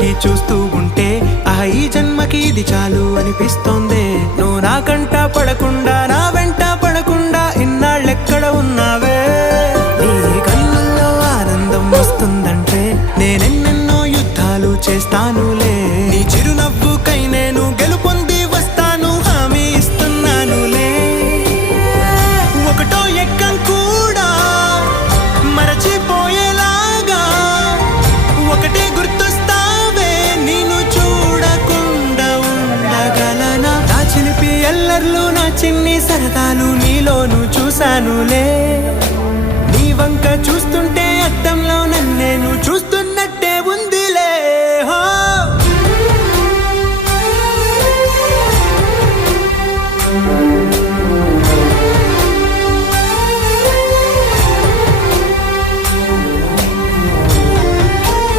పెట్టి చూస్తూ ఉంటే ఈ జన్మకి ఇది చాలు అనిపిస్తోంది. నువ్వు నా కంట పడకుండా నా వెంట పడకుండా ఇన్నాళ్ళెక్కడ ఉన్నావే. నీ కళ్ళల్లో ఆనందం వస్తుందంటే నేనెన్నెన్నో యుద్ధాలు చేస్తానులే. నీ చిరునవ్వుకై నేను గెలుపొంది వస్తాను, హామీ ఇస్తున్నానులే. ఒకటో ఎక్కం కూడా మరచిపోయేలాగా ఒకటే గుర్తొస్తావే. నేను చూడకుండా ఉండగలనా? నా చిలిపి ఎల్లర్లు నా చిన్ని సరదాలు నీలోను చూశానులే. నీ వంక చూస్తుంటే అద్దంలో నన్ను నేను చూస్తూ